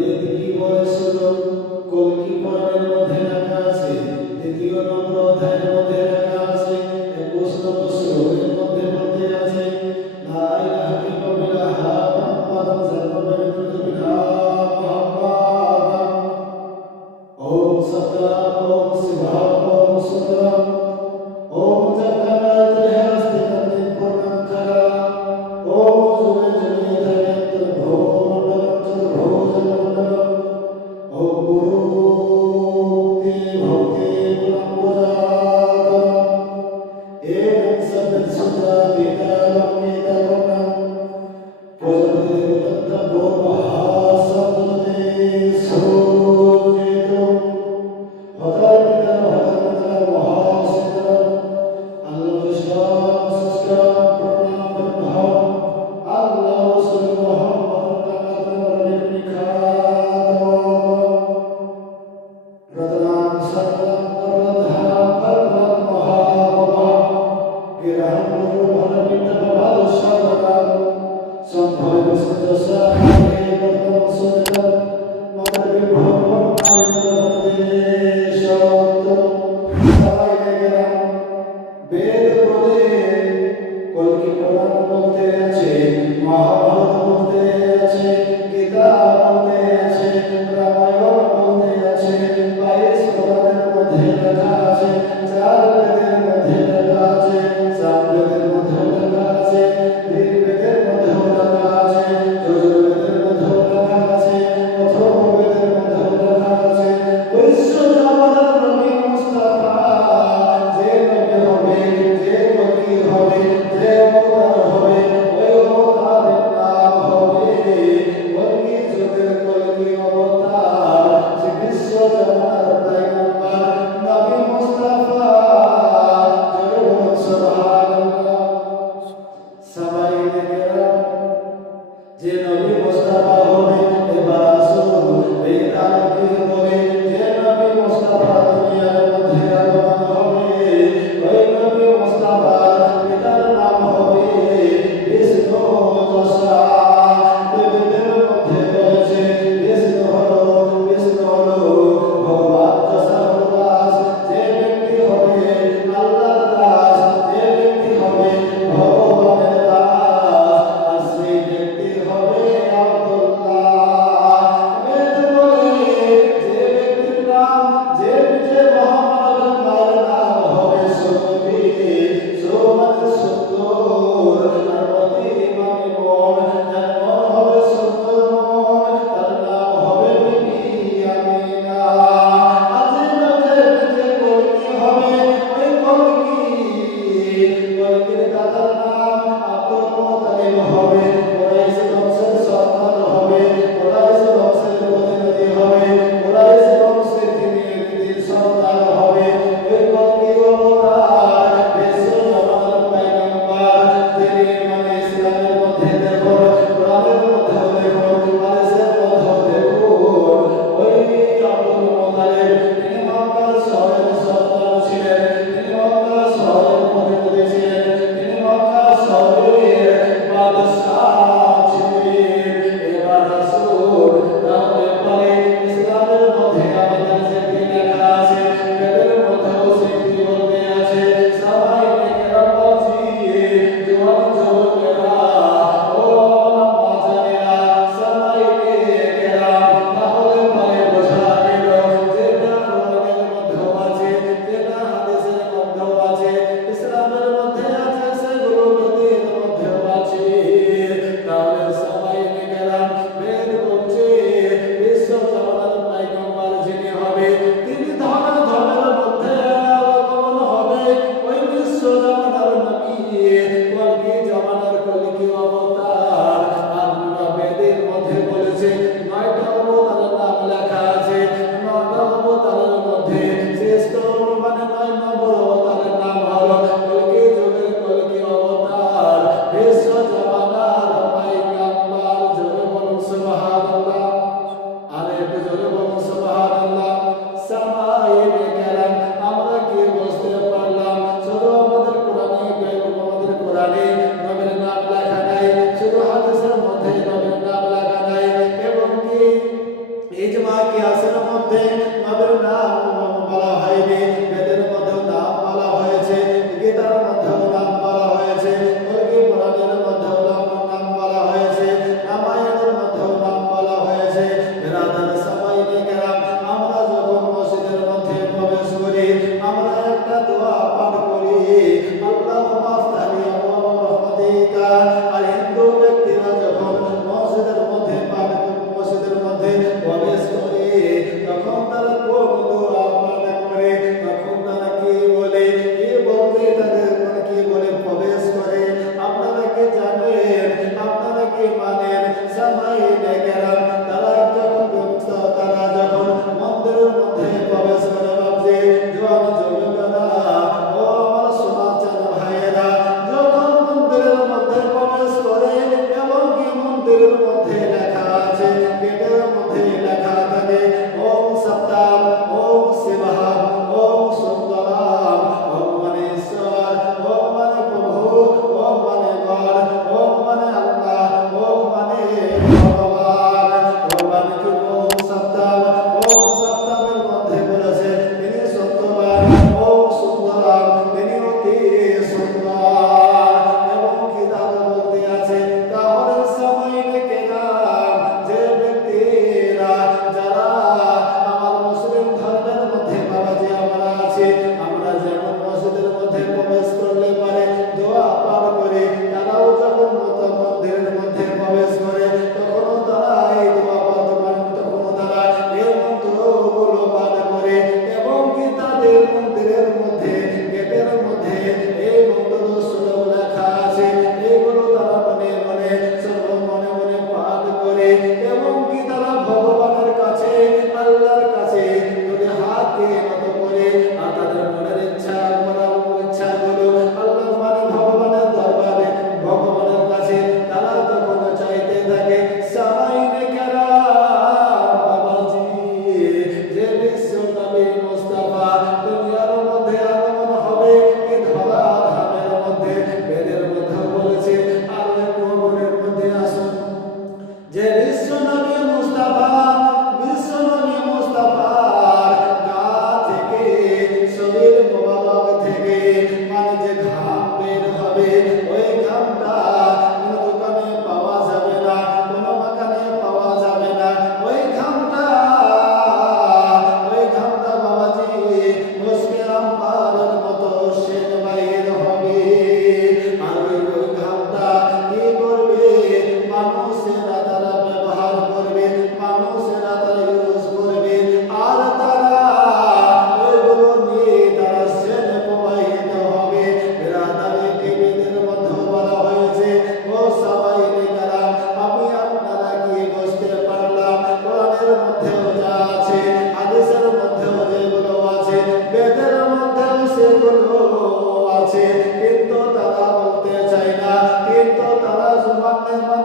বেদ কি বলে শুনো, কল্কি পুরাণের মধ্যে লেখা আছে, ২য় নম্বর অধ্যায়ের মধ্যে লেখা আছে, ২১ নম্বর শ্লোকের মধ্যে বলতে আছে, লা ইলাহা ইল্লাল্লাহ মুহাম্মাদুর রাসূলুল্লাহ। ওম সতরাম ওম শিবাম ওম সুতরাম ওম জগন্নাথ হস্তে তন্তে পূর্ণাঙ্গা ওম জুগে জুগে তয়ন্ত ভোমণ্ডলম চতুর্ভুজমণ্ডলম ওম গুরু মুক্তি ভক্তি পুরম্পজাতম এবং সদ্য সুতা বিকারম বিকারম প্রজাপতি দেবতন্ত্র মহাসম্পদে সুজিত হতারিতা হতারিতা মহাসিদ্ধ আল্লাহ ইসলাম সুষ্কাম প্রণাম ব্রহ্ম আল্লাহ রসুল মুহাম্মদ কামাতুল নিখাত রতনাম সর্বম করধাম করধাম মহাভব গিরহম ভালবিত ভালো সর্বকাল সম্ভব সদসা হে বর্তম সুন্দর মগরি ভগবান আনন্দদেশত সবাই গেলাম। বেদ বলে, কল্কি পুরাণ বলতে আছে, মহাভারত বলতে আছে, গীতা বলতে আছে, রামায়ণ বলতে আছে, 22 পুরাণের মধ্যে লেখা আছে, 4 বেদের মধ্যে লেখা আছে, সামবেদের মধ্যে লেখা আছে, ঋগ্বেদের মধ্যে লেখা আছে, যজুর্বেদের মধ্যে লেখা আছে, অথর্ববেদের মধ্যে লেখা আছে, বৈশ্ব জামানার নবী মুস্তাফা যে নবী হবে, যে কল্কি হবে, যে অবতার হবে, ওই অবতারের নাম হবে কল্কি যুগের কল্কি অবতার, যে বিশ্ব জামানার পয়গম্বর নবী মুস্তাফা। জয় বলুন সুবহানাল্লাহ। সবাই দেখলাম যে নবী মুস্তাফা হবে, এবার আসুন এই আলোকে বলে, যে নবী মুস্তাফা দুনিয়ার মধ্যে আগমন হবে, ওই নবী মুস্তাফার পিতার নাম হবে বিষ্ণু দশা। বেদের মধ্যে বলেছে বিষ্ণু হলো ভগবান দশার দাস, যে ব্যক্তি হবে আল্লাহর দাস, যে ব্যক্তি হবে ভগবানের দাস, আর সেই ব্যক্তি হবে আব্দুল্লাহ। বেদ বলে, যে ব্যক্তির নাম, যে মহামানবের মায়ের নাম হবে সুমতি, সুমানে সুন্দর, আর মতি মানে মন, যার মন হবে সুন্দর মন, তার নাম হবে বিবি আমিনা। আজি নজর যে কল্কি হবে, ওই কল্কির দাদার নাম আব্দুল মুত্তালিব হবে, কুরাইশ বংশের সন্তান হবে, কুরাইশ বংশের প্রতিনিধি হবে, কুরাইশ বংশের তিনি একদিন সন্তান হবে। ওই কল্কি অবতার বিশ্ব জামানার পয়গম্বর, তিনি মানে ইসলামের মধ্যে দেখুন, কোরআনের মধ্যেও দেখুন, হাদিসের মধ্যেও দেখুন, ওই আব্দুল মুত্তালিব তিনি মক্কার শহরের সন্তান ছিলেন, তিনি মক্কার শহরের প্রতিনিধি ছিলেন, তিনি মক্কার শহরের বাদশাহ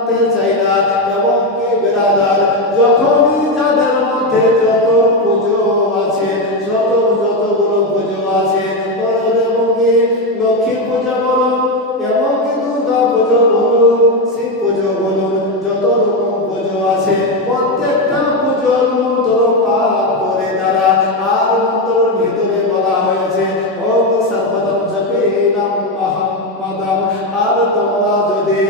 মানতে চাই না। এবং কি বেরাদার, যখনই যাদের মধ্যে যত পুজো আছে, যতগুলো পুজো আছে, এবং কি লক্ষ্মী পূজা বলুন, এবং কি দুর্গা পুজো বলুন, শিব পুজো বলুন, যত রকম পুজো আছে, প্রত্যেকটা পুজোর মন্ত্র পাঠ করে তারা। আর মন্ত্রের ভিতরে বলা হয়েছে ওম সর্বদম জপেনাম মহাম্মাদাম। আর তোমরা যদি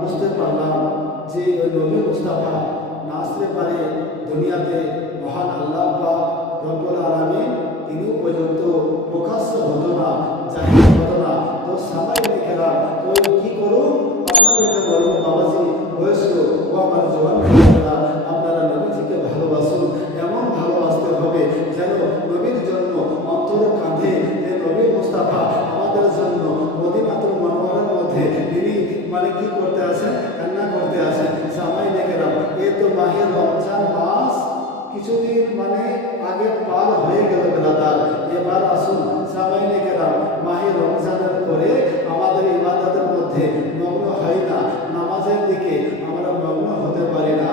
বুঝতে পারলাম যে ওই নবী মুস্তাফা না আসতে পারে দুনিয়াতে মহান আল্লাহ পাক রব্বুল আলামিন তিনিও পর্যন্ত প্রকাশ্য হতো না, জাহির হতো না। তো সবাই দেখেরা তো কি করুন, আপনাদেরকে বলবো বাবাজি বয়স্ক ও আমার জওয়ান ভাইয়েরা, আপনারা নবীজিকে ভালোবাসুন। এমন ভালোবাসতে হবে যেন নবীর জন্য অন্তর কাঁধে যে নবী মুস্তাফা আমাদের জন্য মদিনাতুল মুনাওয়ারার মধ্যে তিনি মানে কি করতে আসেন, কান্না করতে আসেন। সবাই দেখেরা এ তো মাহে রমজান মাস কিছুদিন মানে আগে পার হয়ে গেল ব্রাদার। এবার আসুন সবাই দেখেরা মাহে রমজানের পরে আমাদের ইবাদতের মধ্যে মগ্ন হয় না, নামাজের দিকে আমরা মগ্ন হতে পারি না,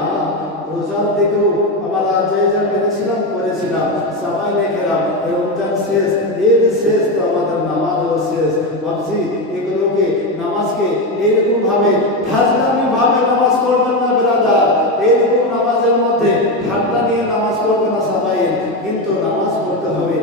রোজার দিকেও আমরা যে যা পেরেছিলাম করেছিলাম। সবাই দেখেরা রমজান শেষ, ঈদ শেষ, তো আমাদের নামাজও শেষ। ভাবছি এগুলোকে নামাজকে এইরকম ভাবে ফাজলামি ভাবে নামাজ পড়বেন না ব্রাদার। এইরকম নামাজের মধ্যে ঠান্ডা নিয়ে নামাজ পড়বে না সবাই, কিন্তু নামাজ পড়তে হবে,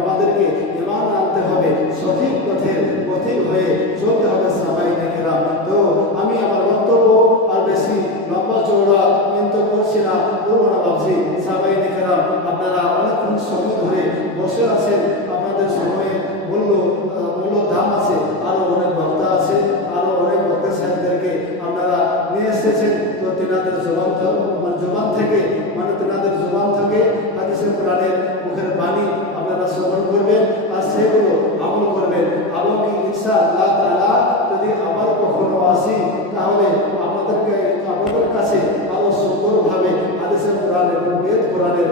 আমাদেরকে ইমান আনতে হবে, সঠিক পথে পথিক হয়ে চলতে হবে সবাই দেখেরা। তো আমি আমার বক্তব্য আর বেশি লম্বা চৌড়া কিন্তু করছি না, করবো না ভাবছি। সবাই দেখেরা আপনারা অনেকক্ষণ সময় ধরে বসে আছেন, আপনাদের সময়ে মূল্য দাম আছে, আরো অনেক বক্তা আছে, আরো অনেক বক্তা সাহেবদেরকে আপনারা নিয়ে এসেছেন। তো তেনাদের জবান থেকে মানে তেনাদের জবান থেকে হাদিসে কোরআনের মুখের বাণী আপনারা শ্রবণ করবেন আর সেগুলো আমল করবেন। এবং কি ইনশাআল্লাহ তাআলা যদি আবার কখনো আসি তাহলে আপনাদের কাছে আরো সুন্দরভাবে হাদিসে কোরআন এবং বেদ কোরআনের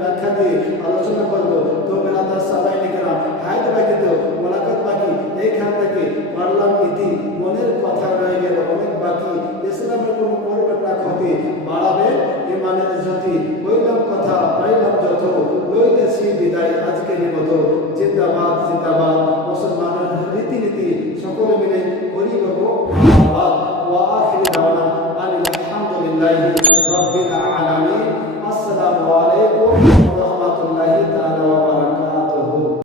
ব্যাখ্যা দিয়ে আলোচনা করব। তো ব্রাদার সবাই লিখেরা হায়াত বাকি, তো মোলাকাত বাকি, এইখান থেকে পারলাম ইতি, মনের কথা রয়ে গেল অনেক বাকি। ইসলামের কোনো করবেন না ক্ষতি, বাড়াবে ইমানের জ্যোতি, কইলাম কথা পাইলাম যত, লইতেছি বিদায় আজকের মতো। জিন্দাবাদ জিন্দাবাদ, মুসলমানের রীতিনীতি সকলে মিলে করি বাবু আবাদ। ওয়া আখির দাওয়ানা আলহামদুলিল্লাহি রাব্বিল আলামিন। আসসালামু আলাইকুম।